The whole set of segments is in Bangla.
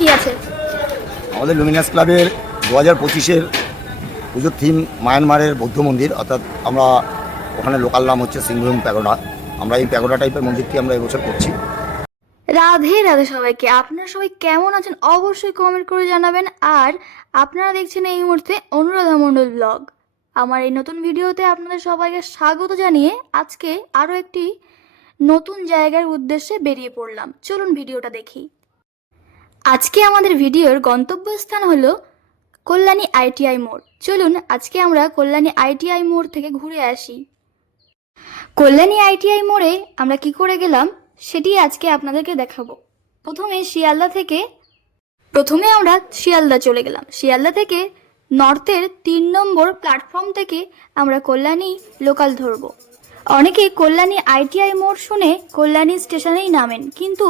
কি আছে? আমাদের লুমিনাস ক্লাবের 2025-এর পুজোর থিম মায়ানমারের বৌদ্ধ মন্দির, অর্থাৎ আমরা ওখানে লোকাল নাম হচ্ছে সিংভূম প্যাগোডা। আমরা এই প্যাগোডা টাইপের মন্দিরটি আমরা এবছর করছি। রাধে রাধে সবাইকে। আপনারা সবাই কেমন আছেন অবশ্যই কমেন্ট করে জানাবেন। আর আপনারা দেখছেন এই মুহূর্তে অনুরাধা মণ্ডল ব্লগ। আমার এই নতুন ভিডিওতে আপনাদের সবাইকে স্বাগত জানিয়ে আজকে আরও একটি নতুন জায়গার উদ্দেশ্যে বেরিয়ে পড়লাম। চলুন ভিডিওটা দেখি। আজকে আমাদের ভিডিওর গন্তব্যস্থান হলো কল্যাণী আইটিআই মোড়। চলুন আজকে আমরা কল্যাণী আইটিআই মোড় থেকে ঘুরে আসি। কল্যাণী আইটিআই মোড়ে আমরা কি করে গেলাম সেটি আজকে আপনাদেরকে দেখাবো। প্রথমে আমরা শিয়ালদা চলে গেলাম। শিয়ালদা থেকে নর্থের 3 নম্বর প্ল্যাটফর্ম থেকে আমরা কল্যাণী লোকাল ধরবো। অনেকেই কল্যাণী আইটিআই মোড় শুনে কল্যাণী স্টেশনেই নামেন, কিন্তু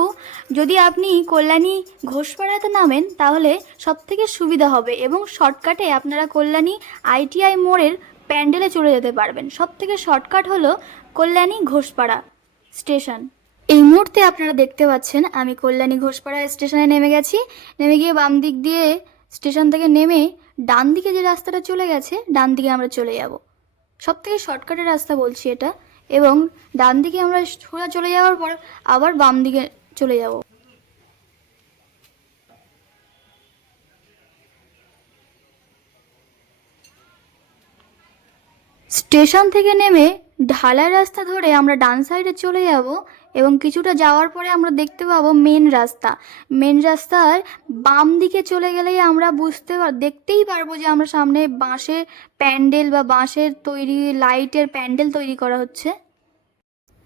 যদি আপনি কল্যাণী ঘোষপাড়াতে নামেন তাহলে সবথেকে সুবিধা হবে এবং শর্টকাটে আপনারা কল্যাণী আইটিআই মোড়ের প্যান্ডেলে চলে যেতে পারবেন। সবথেকে শর্টকাট হলো কল্যাণী ঘোষপাড়া স্টেশন। এই মুহূর্তে আপনারা দেখতে পাচ্ছেন আমি কল্যাণী ঘোষপাড়া স্টেশনে নেমে গেছি। নেমে গিয়ে বাম দিক দিয়ে স্টেশন থেকে নেমে ডান দিকে যে রাস্তাটা চলে গেছে ডান দিকে আমরা চলে যাব। সবথেকে শর্টকাটের রাস্তা বলছি এটা। এবং ডান দিকে আমরা সোজা চলে যাওয়ার পর আবার বাম দিকে চলে যাব। স্টেশন থেকে নেমে ঢালাই রাস্তা ধরে আমরা ডান সাইডে চলে যাব এবং কিছুটা যাওয়ার পরে আমরা দেখতে পাবো মেন রাস্তা। মেন রাস্তার বাম দিকে চলে গেলেই আমরা দেখতেই পারবো যে আমরা সামনে বাঁশের প্যান্ডেল বা বাঁশের তৈরি লাইটের প্যান্ডেল তৈরি করা হচ্ছে।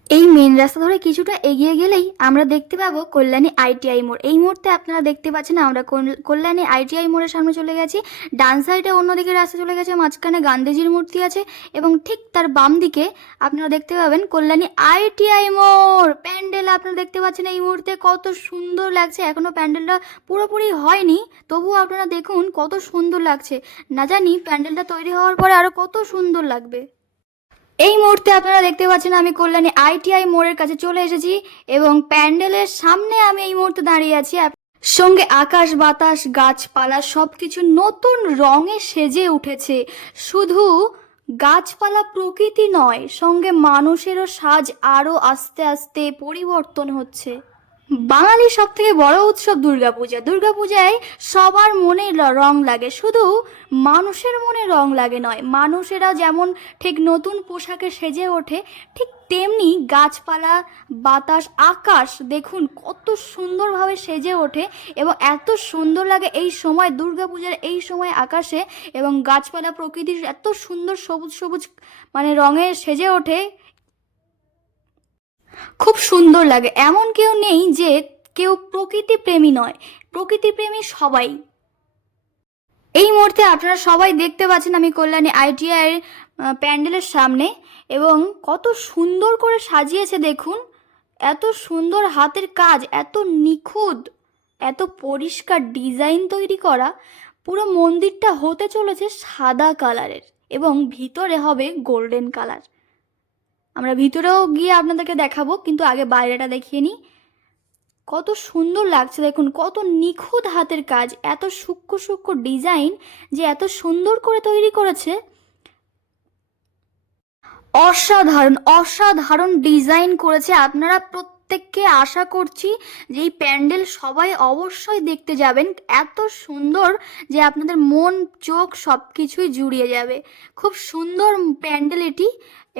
এই মেন রাস্তা ধরে কিছুটা এগিয়ে গেলেই আমরা দেখতে পাবো কল্যাণী আইটিআই মোড়। এই মুহূর্তে আপনারা দেখতে পাচ্ছেন আমরা কল্যাণী আইটিআই মোড়ের সামনে চলে গেছি। ডান সাইডে অন্যদিকে রাস্তা চলে গেছে, মাঝখানে গান্ধীজির মূর্তি আছে এবং ঠিক তার বাম দিকে আপনারা দেখতে পাবেন কল্যাণী আইটিআই মোড় প্যান্ডেল। আপনারা দেখতে পাচ্ছেন এই মুহূর্তে কত সুন্দর লাগছে। এখনো প্যান্ডেলটা পুরোপুরি হয়নি, তবুও আপনারা দেখুন কত সুন্দর লাগছে। না জানি প্যান্ডেলটা তৈরি হওয়ার পরে আরো কত সুন্দর লাগবে। এই মুহূর্তে আপনারা দেখতে পাচ্ছেন আমি কল্যাণী আইটিআই মোড়ের কাছে চলে এসেছি এবং প্যান্ডেলের সামনে আমি এই মুহূর্তে দাঁড়িয়ে আছি। সঙ্গে আকাশ বাতাস গাছপালা সবকিছু নতুন রঙে সেজে উঠেছে। শুধু গাছপালা প্রকৃতি নয়, সঙ্গে মানুষেরও সাজ আরো আস্তে আস্তে পরিবর্তন হচ্ছে। বাঙালির সব থেকে বড় উৎসব দুর্গাপূজা। দুর্গাপূজায় সবার মনে রং লাগে, শুধু মানুষের মনে রং লাগে নয়, মানুষেরা যেমন ঠিক নতুন পোশাকে সেজে ওঠে ঠিক তেমনি গাছপালা বাতাস আকাশ দেখুন কত সুন্দরভাবে সেজে ওঠে এবং এত সুন্দর লাগে এই সময় দুর্গাপূজার এই সময় আকাশে এবং গাছপালা প্রকৃতির এত সুন্দর সবুজ সবুজ মানে রঙে সেজে ওঠে, খুব সুন্দর লাগে। এমন কেউ নেই যে কেউ প্রকৃতি প্রেমী নয়, প্রকৃতি প্রেমী সবাই। এই মুহূর্তে আপনারা সবাই দেখতে পাচ্ছেন আমি কল্যাণী আইটিআই প্যান্ডেলের সামনে এবং কত সুন্দর করে সাজিয়েছে দেখুন। এত সুন্দর হাতের কাজ, এত নিখুঁত, এত পরিষ্কার ডিজাইন তৈরি করা। পুরো মন্দিরটা হতে চলেছে সাদা কালারের এবং ভিতরে হবে গোল্ডেন কালার। আমরা ভিতরেও গিয়ে আপনাদেরকে দেখাবো, কিন্তু আগে বাইরেটা দেখিয়ে নিই। কত সুন্দর লাগছে দেখুন, কত নিখুঁত হাতের কাজ, এত সূক্ষ্ম সূক্ষ্ম ডিজাইন যে এত সুন্দর করে তৈরি করেছে। অসাধারণ অসাধারণ ডিজাইন করেছে। আপনারা প্রত্যেককে আশা করছি যে এই প্যান্ডেল সবাই অবশ্যই দেখতে যাবেন। এত সুন্দর যে আপনাদের মন চোখ সব কিছুই জুড়িয়ে যাবে। খুব সুন্দর প্যান্ডেল এটি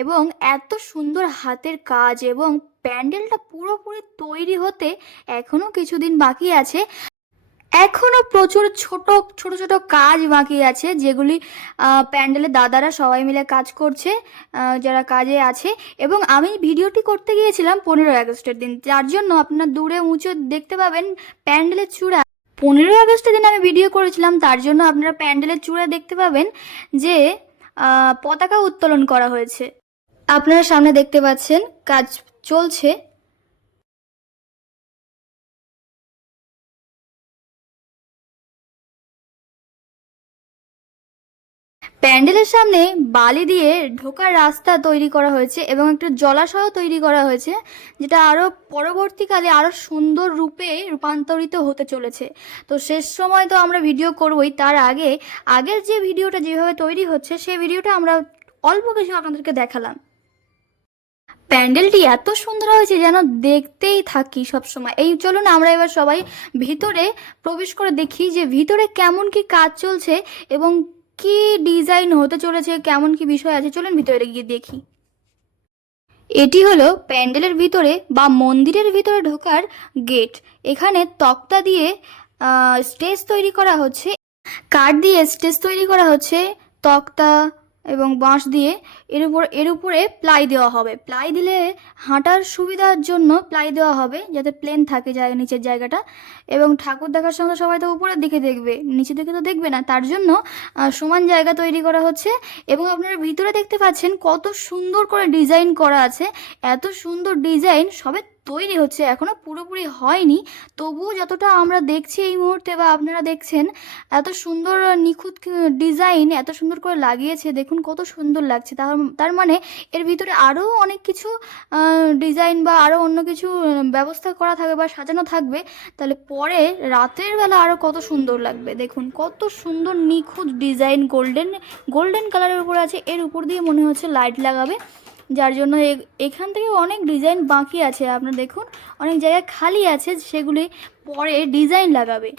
এবং এত সুন্দর হাতের কাজ এবং প্যান্ডেলটা পুরোপুরি তৈরি হতে এখনো কিছুদিন বাকি আছে। এখনো প্রচুর ছোট ছোট ছোট কাজ বাকি আছে, যেগুলি প্যান্ডেলের দাদারা সবাই মিলে কাজ করছে, যারা কাজে আছে। এবং আমি ভিডিওটি করতে গিয়েছিলাম 15ই আগস্টের দিন, যার জন্য আপনার দূরে উঁচু দেখতে পাবেন প্যান্ডেলের চূড়া। 15ই আগস্টের দিন আমি ভিডিও করেছিলাম, তার জন্য আপনারা প্যান্ডেলের চূড়া দেখতে পাবেন যে পতাকা উত্তোলন করা হয়েছে। আপনারা সামনে দেখতে পাচ্ছেন কাজ চলছে। প্যান্ডেলের সামনে বালি দিয়ে ঢোকার রাস্তা তৈরি করা হয়েছে এবং একটা জলাশয় তৈরি করা হয়েছে, যেটা আরও পরবর্তীকালে আরও সুন্দর রূপে রূপান্তরিত হতে চলেছে। তো শেষ সময় তো আমরা ভিডিও করবই, তার আগে আগের যে ভিডিওটা যেভাবে তৈরি হচ্ছে সেই ভিডিওটা আমরা অল্প কিছু আপনাদেরকে দেখালাম। প্যান্ডেলটি এত সুন্দর হয়েছে যেন দেখতেই থাকি সব সময়। এই চলুন আমরা এবার সবাই ভিতরে প্রবেশ করে দেখি যে ভিতরে কেমন কি কাজ চলছে এবং কি ডিজাইন হতে চলেছে, কেমন কি বিষয় আছে। চলুন ভিতরে গিয়ে দেখি। এটি হলো প্যান্ডেলের ভিতরে বা মন্দিরের ভিতরে ঢোকার গেট। এখানে তক্তা দিয়ে স্টেজ তৈরি করা হচ্ছে, কাঠ দিয়ে স্টেজ তৈরি করা হচ্ছে, তক্তা এবং বাঁশ দিয়ে এর উপরে প্লাই দেওয়া হবে। প্লাই দিলে হাঁটার সুবিধার জন্য প্লাই দেওয়া হবে, যাতে প্লেন থাকে জায়গা নিচের জায়গাটা। এবং ঠাকুর দেখার সঙ্গে সবাই তো উপরের দিকে দেখবে, নিচে দিকে তো দেখবে না, তার জন্য সমান জায়গা তৈরি করা হচ্ছে। এবং আপনারা ভিতরে দেখতে পাচ্ছেন কত সুন্দর করে ডিজাইন করা আছে। এত সুন্দর ডিজাইন সবে তৈরি হচ্ছে, এখনো পুরোপুরি হয়নি, তবুও যতটা আমরা দেখছি এই মুহূর্তে বা আপনারা দেখছেন, এত সুন্দর নিখুঁত ডিজাইন এত সুন্দর করে লাগিয়েছে, দেখুন কত সুন্দর লাগছে। তার মানে এর ভিতরে আরও অনেক কিছু ডিজাইন বা আরও অন্য কিছু ব্যবস্থা করা থাকবে বা সাজানো থাকবে, তাহলে পরে রাতের বেলা আরও কত সুন্দর লাগবে। দেখুন কত সুন্দর নিখুঁত ডিজাইন, গোল্ডেন কালারের উপর আছে। এর উপর দিয়ে মনে হচ্ছে লাইট লাগাবে, যার জন্য এখান থেকে অনেক ডিজাইন বাকি আছে। আপনারা দেখুন অনেক জায়গায় খালি আছে, সেগুলি পরে ডিজাইন লাগাবে।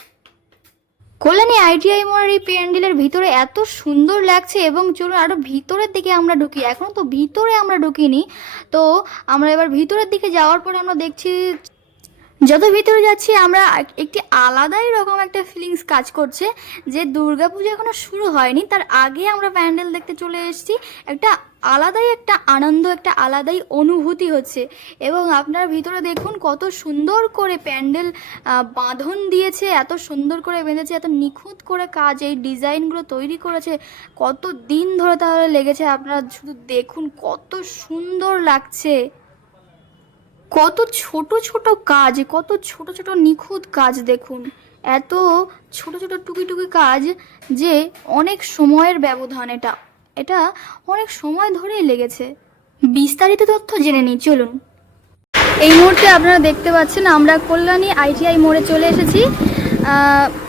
কল্যাণী ITI মোড়ের এই প্যান্ডেলের ভিতরে এত সুন্দর লাগছে। এবং চলুন আরও ভিতরের দিকে আমরা ঢুকি। এখন তো ভিতরে আমরা ঢুকিনি, তো আমরা এবার ভিতরের দিকে যাওয়ার পরে আমরা দেখছি, যত ভিতরে যাচ্ছি আমরা একটি আলাদাই রকম একটা ফিলিংস কাজ করছে, যে দুর্গাপুজো এখনো শুরু হয়নি, তার আগে আমরা প্যান্ডেল দেখতে চলে এসেছি। একটা আলাদাই একটা আনন্দ, একটা আলাদাই অনুভূতি হচ্ছে। এবং আপনারা ভিতরে দেখুন কত সুন্দর করে প্যান্ডেল বাঁধন দিয়েছে, এত সুন্দর করে বেঁধেছে, এত নিখুঁত করে কাজ, এই ডিজাইনগুলো তৈরি করেছে, কত দিন ধরে তাহলে লেগেছে। আপনারা শুধু দেখুন কত সুন্দর লাগছে, কত ছোট ছোট কাজ, কত ছোট ছোট নিখুঁত কাজ। দেখুন এত ছোট ছোট টুকি টুকি কাজ, যে অনেক সময়ের ব্যবধান, এটা অনেক সময় ধরেই লেগেছে। বিস্তারিত তথ্য জেনে নিই চলুন। এই মুহূর্তে আপনারা দেখতে পাচ্ছেন আমরা কল্যাণী ITI মোড়ে চলে এসেছি।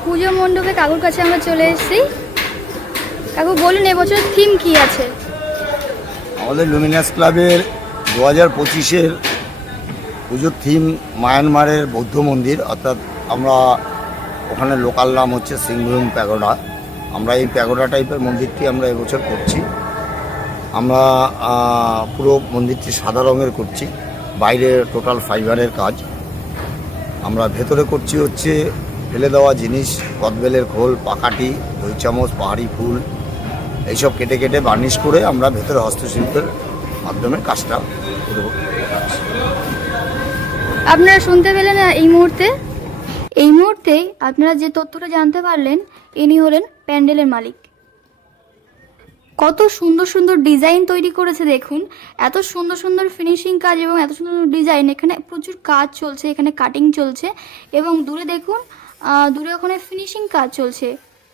পুজো মণ্ডপে কাকুর কাছে আমরা চলে এসেছি। কাকু বলুন এবছর থিম কি আছে? আমাদের লুমিনাস ক্লাবের 2025-এর পুজোর থিম মায়ানমারের বৌদ্ধ মন্দির, অর্থাৎ আমরা ওখানে লোকাল নাম হচ্ছে সিংভূম প্যাগোডা। আমরা এই প্যাগোডা টাইপের মন্দিরটি আমরা এবছর করছি। আমরা পুরো মন্দিরটি সাদা রঙের করছি, বাইরে টোটাল ফাইবারের কাজ। আমরা ভেতরে করছি হচ্ছে ফেলে দেওয়া জিনিস, কদবেলের খোল, পাকাটি, দই চামচ, পাহাড়ি ফুল, এইসব কেটে কেটে বার্নিশ করে আমরা ভেতরে হস্তশিল্পের মাধ্যমে কাজটা করব। আপনারা শুনতে পেলেন এই মুহূর্তে আপনারা যে তথ্যটা জানতে পারলেন, ইনি হলেন প্যান্ডেলের মালিক। কত সুন্দর সুন্দর ডিজাইন তৈরি করেছে দেখুন, এত সুন্দর সুন্দর ফিনিশিং কাজ এবং এত সুন্দর ডিজাইন। এখানে প্রচুর কাজ চলছে, এখানে কাটিং চলছে এবং দূরে দেখুন, দূরে ওখানে ফিনিশিং কাজ চলছে,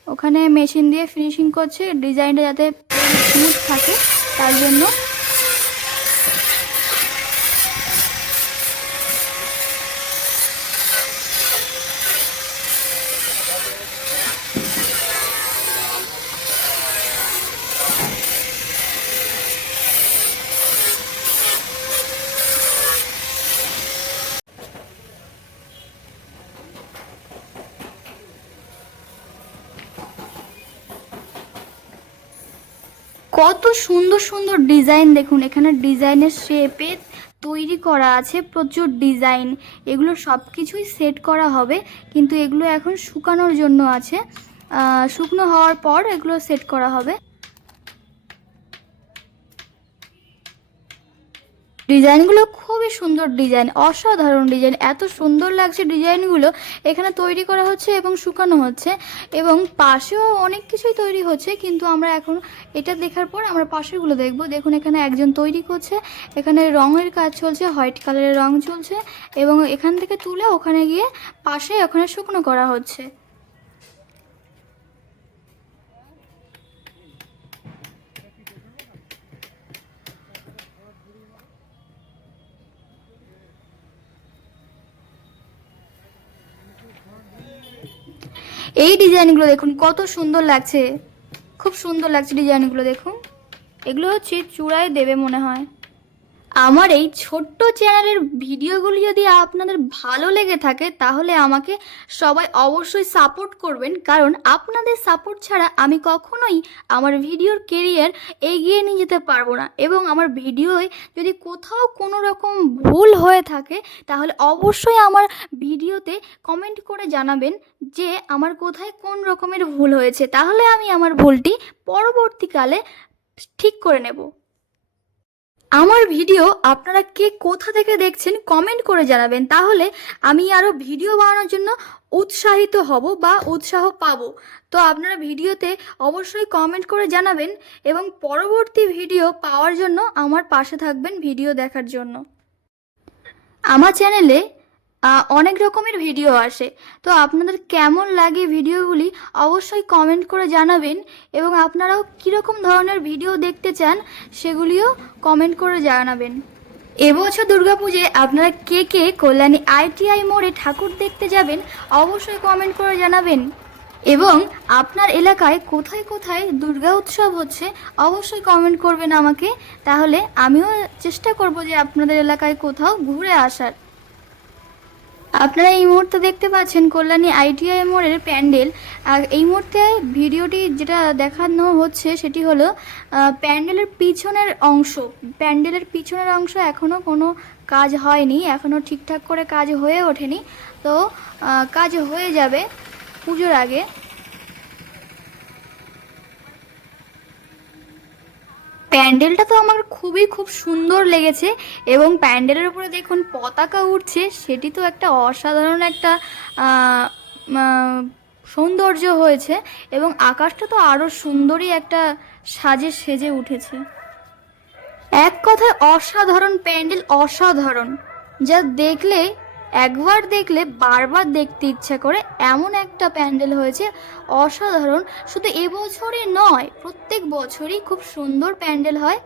ওখানে মেশিন দিয়ে ফিনিশিং করছে ডিজাইনটা যাতে স্মুথ থাকে, তার জন্য। কত সুন্দর সুন্দর ডিজাইন দেখুন, এখানে ডিজাইনের শেপে তৈরি করা আছে প্রচুর ডিজাইন। এগুলো সব কিছুই সেট করা হবে, কিন্তু এগুলো এখন শুকানোর জন্য আছে, শুকনো হওয়ার পর এগুলো সেট করা হবে। ডিজাইনগুলো খুবই সুন্দর ডিজাইন, অসাধারণ ডিজাইন, এত সুন্দর লাগছে ডিজাইনগুলো। এখানে তৈরি করা হচ্ছে এবং শুকানো হচ্ছে, এবং পাশেও অনেক কিছুই তৈরি হচ্ছে, কিন্তু আমরা এখন এটা দেখার পর আমরা পাশেগুলো দেখব। দেখুন এখানে একজন তৈরি করছে, এখানে রঙের কাজ চলছে, হোয়াইট কালারের রং চলছে, এবং এখান থেকে তুলে ওখানে গিয়ে ওখানে শুকনো করা হচ্ছে। এই ডিজাইনগুলো দেখুন কত সুন্দর লাগছে, খুব সুন্দর লাগছে ডিজাইনগুলো দেখুন। এগুলো হচ্ছে চূড়ায় দেবে মনে হয়। আমার এই ছোট্ট চ্যানেলের ভিডিওগুলি যদি আপনাদের ভালো লেগে থাকে তাহলে আমাকে সবাই অবশ্যই সাপোর্ট করবেন, কারণ আপনাদের সাপোর্ট ছাড়া আমি কখনোই আমার ভিডিওর কেরিয়ার এগিয়ে নিয়ে যেতে পারবো না। এবং আমার ভিডিওয় যদি কোথাও কোনো রকম ভুল হয়ে থাকে তাহলে অবশ্যই আমার ভিডিওতে কমেন্ট করে জানাবেন যে আমার কোথায় কোন রকমের ভুল হয়েছে, তাহলে আমি আমার ভুলটি পরবর্তীকালে ঠিক করে নেব। আমার ভিডিও আপনারা কে কোথা থেকে দেখছেন কমেন্ট করে জানাবেন, তাহলে আমি আরও ভিডিও বানানোর জন্য উৎসাহিত হব বা উৎসাহ পাবো। তো আপনারা ভিডিওতে অবশ্যই কমেন্ট করে জানাবেন এবং পরবর্তী ভিডিও পাওয়ার জন্য আমার পাশে থাকবেন ভিডিও দেখার জন্য। আমার চ্যানেলে অনেক রকমের ভিডিও আসে, তো আপনাদের কেমন লাগে ভিডিওগুলি অবশ্যই কমেন্ট করে জানাবেন এবং আপনারাও কীরকম ধরনের ভিডিও দেখতে চান সেগুলিও কমেন্ট করে জানাবেন। এবছর দুর্গাপুজোয় আপনারা কে কে কল্যাণী ITI মোড়ে ঠাকুর দেখতে যাবেন অবশ্যই কমেন্ট করে জানাবেন। এবং আপনার এলাকায় কোথায় কোথায় দুর্গা উৎসব হচ্ছে অবশ্যই কমেন্ট করবেন আমাকে, তাহলে আমিও চেষ্টা করব যে আপনাদের এলাকায় কোথাও ঘুরে আসার। আপনারা এই মুহূর্তে দেখতে পাচ্ছেন কল্যাণী ITI মোড়ের প্যান্ডেল। আর এই মুহূর্তে ভিডিওটি যেটা দেখানো হচ্ছে সেটি হলো প্যান্ডেলের পিছনের অংশ। প্যান্ডেলের পিছনের অংশ এখনও কোনো কাজ হয়নি, এখনও ঠিকঠাক করে কাজ হয়ে ওঠেনি, তো কাজ হয়ে যাবে পুজোর আগে। প্যান্ডেলটা তো আমার খুব সুন্দর লেগেছে এবং প্যান্ডেলের উপরে দেখুন পতাকা উঠছে, সেটি তো একটা অসাধারণ একটা সৌন্দর্য হয়েছে এবং আকাশটা তো আরও সুন্দরই একটা সাজে সেজে উঠেছে। এক কথায় অসাধারণ প্যান্ডেল, অসাধারণ, যা দেখলে একবার দেখলে বারবার দেখতে ইচ্ছা করে এমন একটা প্যান্ডেল হয়েছে, অসাধারণ। শুধু এবছরই নয়, প্রত্যেক বছরই খুব সুন্দর প্যান্ডেল হয়।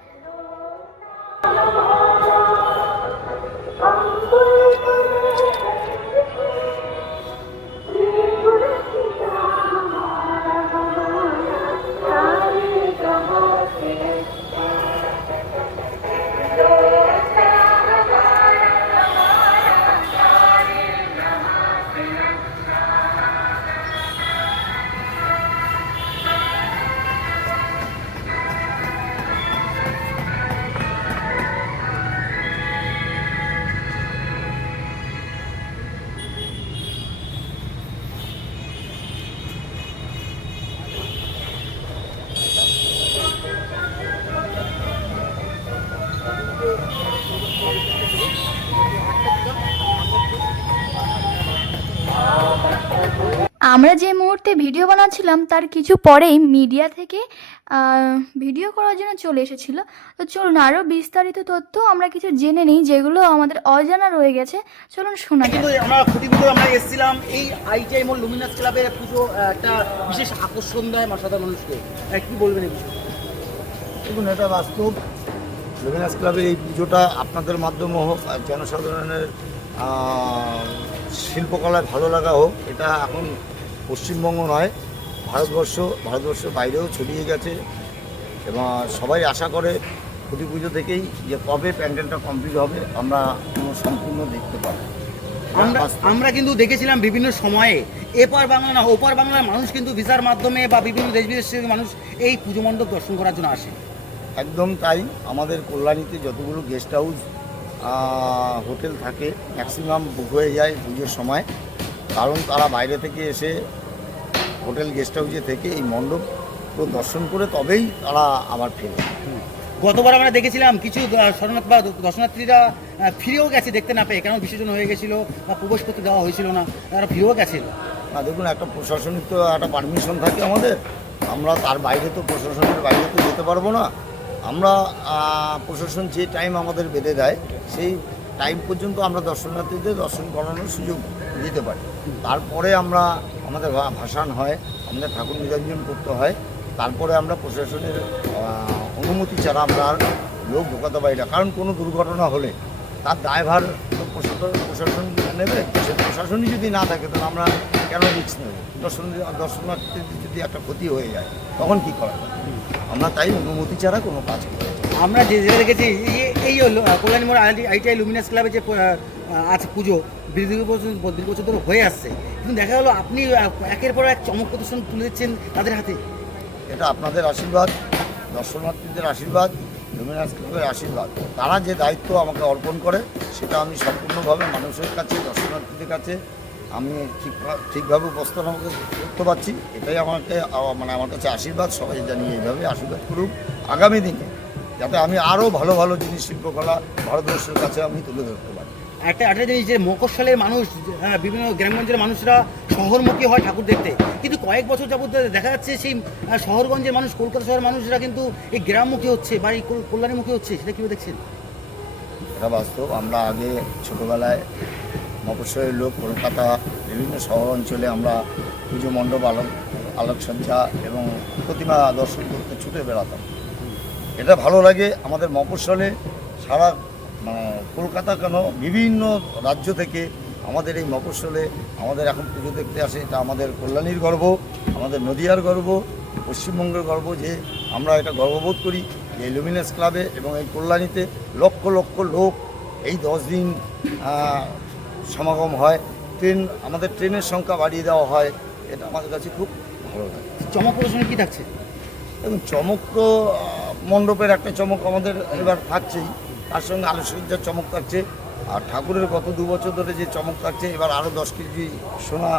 আমরা যে মুহূর্তে ভিডিও বানাচ্ছিলাম তার কিছু পরেই মিডিয়া থেকে ভিডিও করার জন্য চলে এসেছিল। তো চলুন আরও বিস্তারিত তথ্য আমরা কিছু জেনে নিই যেগুলো আমাদের অজানা রয়ে গেছে। চলুন শোনা যাক। কিন্তু আমরা খুঁটি পুজো আমরা এসেছিলাম এই ITI মোড় লুমিনাস ক্লাবের পুজো একটা বিশেষ আকর্ষণ দেয় সাধারণ মানুষকে, কি বলবেন এই বিষয়ে? দেখুন, এটা বাস্তব। লুমিনাস ক্লাবের এই পুজোটা আপনাদের মাধ্যমে হোক আর জনসাধারণের শিল্পকলায় ভালো লাগা হোক, এটা এখন পশ্চিমবঙ্গ নয়, ভারতবর্ষের বাইরেও ছড়িয়ে গেছে এবং সবাই আশা করে খুঁটি পুজো থেকেই যে কবে প্যান্ডেলটা কমপ্লিট হবে আমরা সম্পূর্ণ দেখতে পাবো। আমরা কিন্তু দেখেছিলাম বিভিন্ন সময়ে এপার বাংলা না ওপার বাংলার মানুষ কিন্তু ভিসার মাধ্যমে বা বিভিন্ন দেশ বিদেশ থেকে মানুষ এই পুজো মণ্ডপ দর্শন করার জন্য আসে। একদম তাই। আমাদের কল্যাণীতে যতগুলো গেস্ট হাউস হোটেল থাকে ম্যাক্সিমাম বুক হয়ে যায় পুজোর সময়, কারণ তারা বাইরে থেকে এসে হোটেল গেস্ট হাউসে থেকে এই মণ্ডপ দর্শন করে তবেই তারা আবার ফেরে। গতবার আমরা দেখেছিলাম কিছু শরণার্থী বা দর্শনার্থীরা ফিরেও গেছে দেখতে না পেয়ে, কেন বিসর্জন হয়ে গেছিল বা প্রবেশ করতে দেওয়া হয়েছিল না, তারা ফিরেও গেছিল। দেখুন, একটা প্রশাসনিক তো একটা পারমিশন থাকে আমাদের, আমরা তার বাইরে তো প্রশাসনের বাইরে তো যেতে পারবো না। আমরা প্রশাসন যে টাইম আমাদের বেঁধে দেয় সেই টাইম পর্যন্ত আমরা দর্শনার্থীদের দর্শন করানোর সুযোগ দিতে পারি। তারপরে আমরা আমাদের ভাসান হয়, আমাদের ঠাকুর নিরঞ্জন করতে হয়, তারপরে আমরা প্রশাসনের অনুমতি ছাড়া আমরা লোক ঢোকাতে পারি না। কারণ কোনো দুর্ঘটনা হলে তার দায়ভার তো প্রশাসন নেবে, সে প্রশাসনই যদি না থাকে তাহলে আমরা কেন রিস্ক নেব? দর্শনার্থীদের যদি একটা ক্ষতি হয়ে যায় তখন কি করা যাবে? আমরা তাই অনুমতি ছাড়া কোনো কাজ করি না। আমরা যেটা দেখেছি এই হলো কল্যাণী মোড় আইটিআই লুমিনাস ক্লাবে যে আছে পুজো দীর্ঘ বছর ধরে হয়ে আসছে, কিন্তু দেখা গেলো আপনি একের পর এক চমক প্রদর্শন তুলে দিচ্ছেন তাদের হাতে। এটা আপনাদের আশীর্বাদ, দর্শনার্থীদের আশীর্বাদ, লুমিনাস ক্লাবের আশীর্বাদ। তারা যে দায়িত্ব আমাকে অর্পণ করে সেটা আমি সম্পূর্ণভাবে মানুষের কাছে, দর্শনার্থীদের কাছে আমি ঠিকভাবে উপস্থাপন করতে পারছি। এটাই আমাকে আমার কাছে আশীর্বাদ। সবাই জানি এইভাবে আশীর্বাদ করুক আগামী দিনে, যাতে আমি আরও ভালো ভালো জিনিস শিল্পকলা ভারতবর্ষের কাছে আমি তুলে ধরতে পারি। একটা জিনিস যে মফস্বলের মানুষ, বিভিন্ন গ্রামগঞ্জের মানুষরা শহরমুখী হয় ঠাকুর দেখতে, কিন্তু কয়েক বছর যাবত দেখা যাচ্ছে সেই শহরগঞ্জের মানুষ, কলকাতা শহরের মানুষরা কিন্তু এই গ্রামমুখী হচ্ছে বা এই কল্যাণীমুখী হচ্ছে, সেটা কীভাবে দেখছেন? এটা বাস্তব। আমরা আগে ছোটোবেলায় মফস্বলের লোক কলকাতা বিভিন্ন শহর অঞ্চলে আমরা পুজো মণ্ডপ আলোকসজ্জা এবং প্রতিমা দর্শন করতে ছুটে বেড়াতাম। এটা ভালো লাগে। আমাদের মফস্বলে সারা কলকাতা কেন বিভিন্ন রাজ্য থেকে আমাদের এই মফস্বলে আমাদের এখন পুজো দেখতে আসে। এটা আমাদের কল্যাণীর গর্ব, আমাদের নদিয়ার গর্ব, পশ্চিমবঙ্গের গর্ব যে আমরা এটা গর্ববোধ করি যে এই লুমিনাস ক্লাবে এবং এই কল্যাণীতে লক্ষ লক্ষ লোক এই 10 দিন সমাগম হয়। আমাদের ট্রেনের সংখ্যা বাড়িয়ে দেওয়া হয়। এটা আমাদের কাছে খুব ভালো লাগে। চমক প্রদর্শনী কী থাকছে? এবং চমক তো মণ্ডপের একটা চমক আমাদের এবার থাকছেই, তার সঙ্গে আলোকসজ্জার চমক থাকছে। আর ঠাকুরের গত 2 বছর ধরে যে চমক থাকছে, এবার আরও 10 কেজি সোনা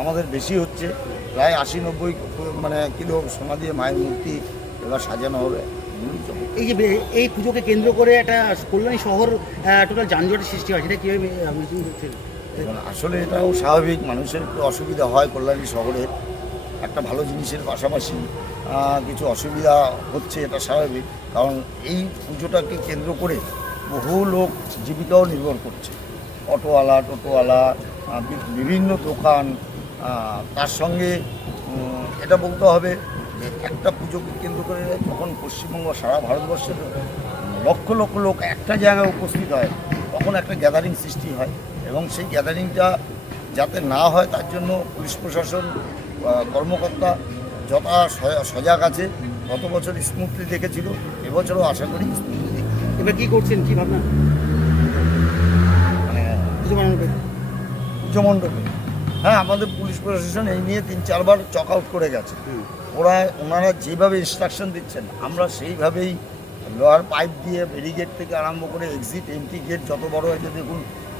আমাদের বেশি হচ্ছে। প্রায় 80-90 কিলো সোনা দিয়ে মায়ের মূর্তি এবার সাজানো হবে। এই যে এই পুজোকে কেন্দ্র করে একটা কল্যাণী শহর টোটাল যানজটের সৃষ্টি হয়, সেটা কীভাবে মিটিং করছেন? আসলে এটাও স্বাভাবিক, মানুষের একটু অসুবিধা হয়। কল্যাণী শহরে একটা ভালো জিনিসের পাশাপাশি কিছু অসুবিধা হচ্ছে, এটা স্বাভাবিক। কারণ এই পুজোটাকে কেন্দ্র করে বহু লোক জীবিকাও নির্ভর করছে। টোটোওয়ালা, বিভিন্ন দোকান। তার সঙ্গে এটা বলতে হবে যে একটা পুজোকে কেন্দ্র করে যখন পশ্চিমবঙ্গ সারা ভারতবর্ষের লক্ষ লক্ষ লোক একটা জায়গায় উপস্থিত হয়, তখন একটা গ্যাদারিং সৃষ্টি হয়। এবং সেই গ্যাদারিংটা যাতে না হয় তার জন্য পুলিশ প্রশাসন কর্মকর্তা যথা সজাগ আছে। গত বছর স্মুথলি দেখেছিল, এবছরও আশা করি স্মুথলি দেখবে। এবার কী করছেন, কী ভাবনা মানে পুজো মণ্ডপে? হ্যাঁ, আমাদের পুলিশ প্রশাসন এই নিয়ে 3-4 বার চক আউট করে গেছে। ওনারা যেভাবে ইনস্ট্রাকশন দিচ্ছেন আমরা সেইভাবেই লোহার পাইপ দিয়ে ব্যারিগেড থেকে আরম্ভ করে এক্সিট এন্ট্রি গেট যত বড় হয়েছে, দেখুন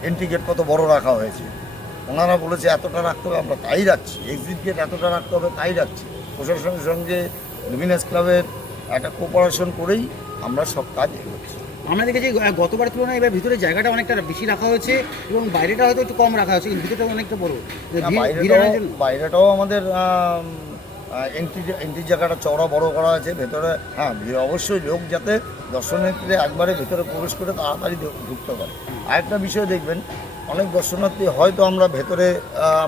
এন্ট্রি গেট কত বড় রাখা হয়েছে। ওনারা বলেছে এতটা রাখতে হবে, আমরা তাই রাখছি। এক্সিট গেট এতটা রাখতে হবে, তাই রাখছি। প্রশাসনের সঙ্গে লুমিনাস ক্লাবের একটা কোঅপারেশন করেই আমরা সব কাজ এগোচ্ছি। আমরা দেখেছি গতবার তুলনায় এবার ভিতরে জায়গাটা অনেকটা বেশি রাখা হয়েছে এবং বাইরেটা হয়তো একটু কম রাখা হয়েছে, কিন্তু ভিতরটা অনেকটা বড়। বাইরেটাও আমাদের এন্ট্রি জায়গাটা চওড়া বড় করা হয়েছে। ভেতরে অবশ্যই লোক যাতে দর্শনার্থীরা একবারে ভেতরে প্রবেশ করে তাড়াতাড়ি ঢুকতে পারে। আরেকটা বিষয় দেখবেন, অনেক দর্শনার্থী হয়তো আমরা ভেতরে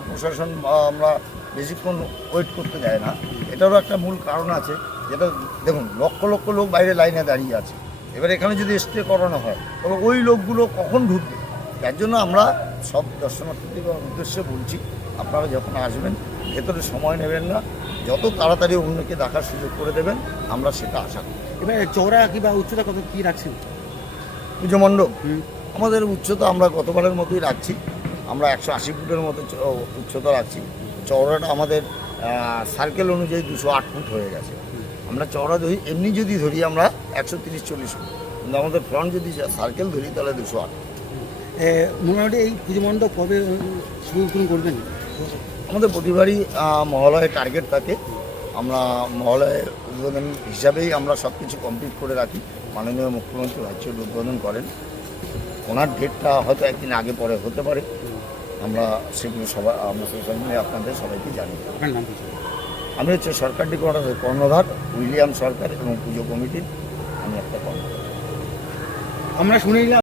প্রশাসন আমরা বেশিক্ষণ ওয়েট করতে দেয় না। এটারও একটা মূল কারণ আছে, যেটা দেখুন লক্ষ লক্ষ লোক বাইরে লাইনে দাঁড়িয়ে আছে। এবার এখানে যদি স্টে করানো হয় তবে ওই লোকগুলো কখন ঢুকবে? তার জন্য আমরা সব দর্শনার্থীদের উদ্দেশ্যে বলছি, আপনারা যখন আসবেন ভেতরে সময় নেবেন না, যত তাড়াতাড়ি অন্যকে দেখার সুযোগ করে দেবেন, আমরা সেটা আশা করি। এবার চওড়া কিংবা উচ্চতা কত কী রাখছেন? পুজো মণ্ডপ আমাদের উচ্চতা আমরা গতবারের মতোই রাখছি। আমরা 180 ফুটের মতো উচ্চতা রাখছি। চওড়াটা আমাদের সার্কেল অনুযায়ী 208 ফুট হয়ে গেছে। আমরা চওড়া ধরি, এমনি যদি ধরি আমরা 130-140 ফুট, কিন্তু আমাদের ফ্রন্ট যদি সার্কেল ধরি তাহলে 208। মোটামুটি এই পুজো মণ্ডপ কবে শুরু করবেন? আমাদের প্রতিবারই মহালয়ের টার্গেট থাকে। আমরা মহালয়ের উদ্বোধন হিসাবেই আমরা সব কিছু কমপ্লিট করে রাখি। মাননীয় মুখ্যমন্ত্রী ভার্চুয়াল উদ্বোধন করেন। ওনার ডেটটা হয়তো একদিন আগে পরে হতে পারে। আমরা সেগুলো আমরা সোশ্যাল মিডিয়ায় আপনাদের সবাইকে জানি। আপনার নাম? আমি হচ্ছে সরকারি কর্ণধার উইলিয়াম সরকার এবং পুজো কমিটির আমি একটা কর্ণধার। আমরা শুনে নিলাম